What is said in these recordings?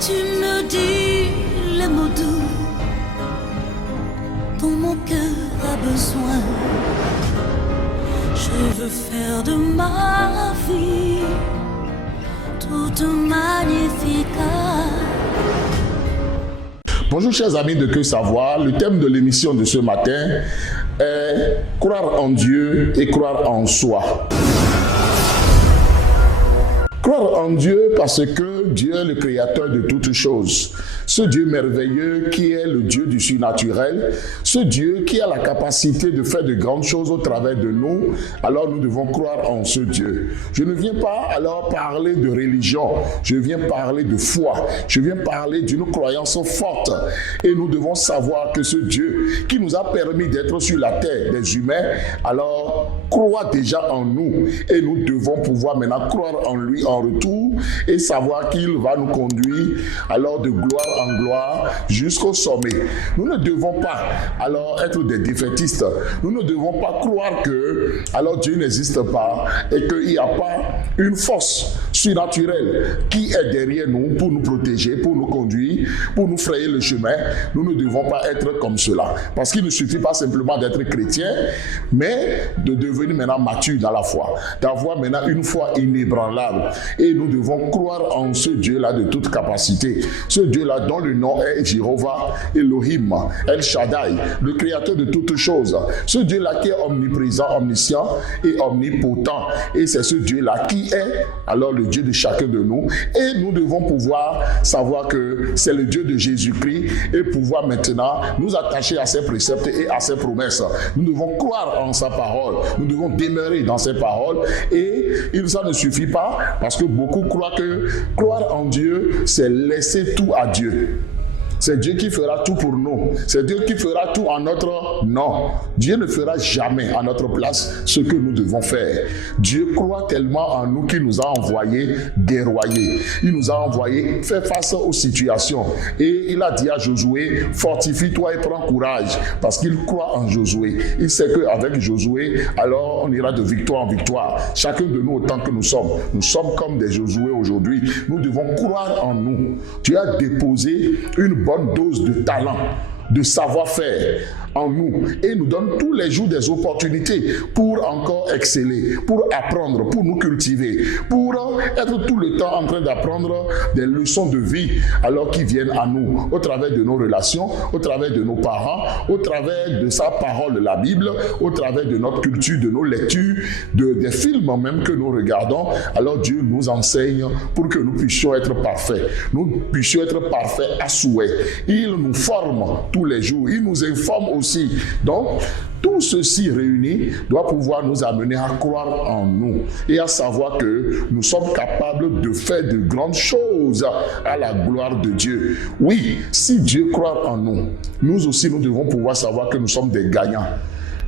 Tu me dis les mots doux dont mon cœur a besoin. Je veux faire de ma vie toute magnifique. Bonjour chers amis de Que Savoir, le thème de l'émission de ce matin est croire en Dieu et croire en soi. Croire en Dieu parce que Dieu est le créateur de toutes choses. Ce Dieu merveilleux qui est le Dieu du surnaturel, ce Dieu qui a la capacité de faire de grandes choses au travers de nous, alors nous devons croire en ce Dieu. Je ne viens pas alors parler de religion, je viens parler de foi, je viens parler d'une croyance forte. Et nous devons savoir que ce Dieu qui nous a permis d'être sur la terre des humains, alors croit déjà en nous et nous devons pouvoir maintenant croire en lui en retour et savoir qu'il va nous conduire alors de gloire en gloire jusqu'au sommet. Nous ne devons pas alors être des défaitistes. Nous ne devons pas croire que alors Dieu n'existe pas et qu'il n'y a pas une force surnaturelle qui est derrière nous pour nous protéger, pour nous conduire, pour nous frayer le chemin. Nous ne devons pas être comme cela. Parce qu'il ne suffit pas simplement d'être chrétien, mais de devenir maintenant mature dans la foi, d'avoir maintenant une foi inébranlable. Et nous devons croire en ce Dieu-là de toute capacité. Ce Dieu-là dont le nom est Jéhovah, Elohim, El Shaddai, le créateur de toutes choses. Ce Dieu-là qui est omniprésent, omniscient et omnipotent. Et c'est ce Dieu-là qui est alors le Dieu de chacun de nous. Et nous devons pouvoir savoir que c'est le Dieu de Jésus-Christ et pouvoir maintenant nous attacher à ses préceptes et à ses promesses. Nous devons croire en sa parole. Nous devons demeurer dans ses paroles. Et ça ne suffit pas parce que beaucoup croient que croire en Dieu, c'est laisser tout à Dieu. C'est Dieu qui fera tout pour nous. C'est Dieu qui fera tout en notre nom. Dieu ne fera jamais à notre place ce que nous devons faire. Dieu croit tellement en nous qu'il nous a envoyés déroyer. Il nous a envoyés faire face aux situations. Et il a dit à Josué, fortifie-toi et prends courage. Parce qu'il croit en Josué. Il sait qu'avec Josué, alors on ira de victoire en victoire. Chacun de nous autant que nous sommes comme des Josué aujourd'hui. Nous devons croire en nous. Dieu a déposé une bonne dose de talent, de savoir-faire en nous et nous donne tous les jours des opportunités pour encore exceller, pour apprendre, pour nous cultiver, pour être tout le temps en train d'apprendre des leçons de vie alors qui viennent à nous au travers de nos relations, au travers de nos parents, au travers de sa parole, la Bible, au travers de notre culture, de nos lectures, des films même que nous regardons. Alors Dieu nous enseigne pour que nous puissions être parfaits. Nous puissions être parfaits à souhait. Il nous forme tous les jours. Il nous informe aussi. Donc, tout ceci réuni doit pouvoir nous amener à croire en nous et à savoir que nous sommes capables de faire de grandes choses à la gloire de Dieu. Oui, si Dieu croit en nous, nous aussi nous devons pouvoir savoir que nous sommes des gagnants.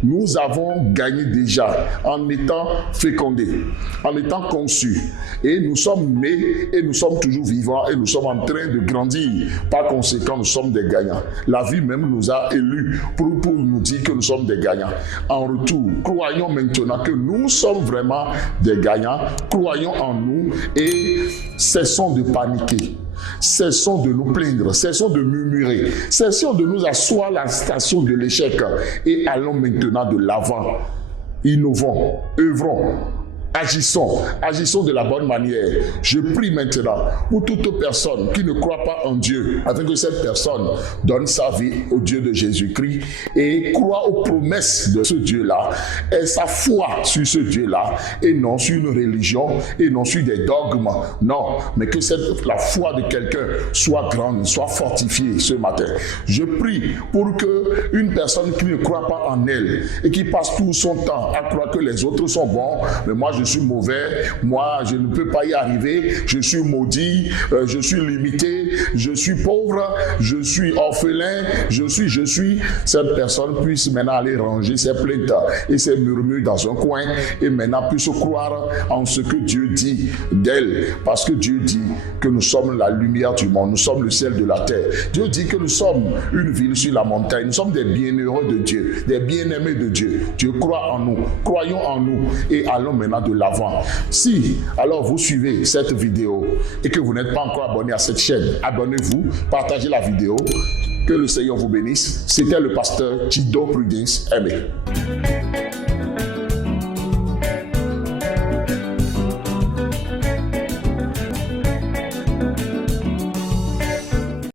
Nous avons gagné déjà en étant fécondés, en étant conçus. Et nous sommes nés et nous sommes toujours vivants et nous sommes en train de grandir. Par conséquent, nous sommes des gagnants. La vie même nous a élus pour nous dire que nous sommes des gagnants. En retour, croyons maintenant que nous sommes vraiment des gagnants. Croyons en nous et cessons de paniquer. Cessons de nous plaindre, cessons de murmurer, cessons de nous asseoir à la station de l'échec et allons maintenant de l'avant. Innovons, œuvrons. Agissons de la bonne manière. Je prie maintenant pour toute personne qui ne croit pas en Dieu, afin que cette personne donne sa vie au Dieu de Jésus-Christ et croit aux promesses de ce Dieu-là et sa foi sur ce Dieu-là et non sur une religion et non sur des dogmes. Non, mais que la foi de quelqu'un soit grande, soit fortifiée ce matin. Je prie pour que une personne qui ne croit pas en elle et qui passe tout son temps à croire que les autres sont bons, mais moi je suis mauvais, moi je ne peux pas y arriver, je suis maudit, je suis limité, je suis pauvre, je suis orphelin, je suis, cette personne puisse maintenant aller ranger ses plaintes et ses murmures dans un coin et maintenant puisse croire en ce que Dieu dit d'elle, parce que Dieu dit que nous sommes la lumière du monde, nous sommes le ciel de la terre. Dieu dit que nous sommes une ville sur la montagne, nous sommes des bienheureux de Dieu, des bien-aimés de Dieu. Dieu croit en nous, croyons en nous et allons maintenant de l'avant. Si alors vous suivez cette vidéo et que vous n'êtes pas encore abonné à cette chaîne, abonnez-vous, partagez la vidéo. Que le Seigneur vous bénisse. C'était le pasteur Chido Prudence Aimé.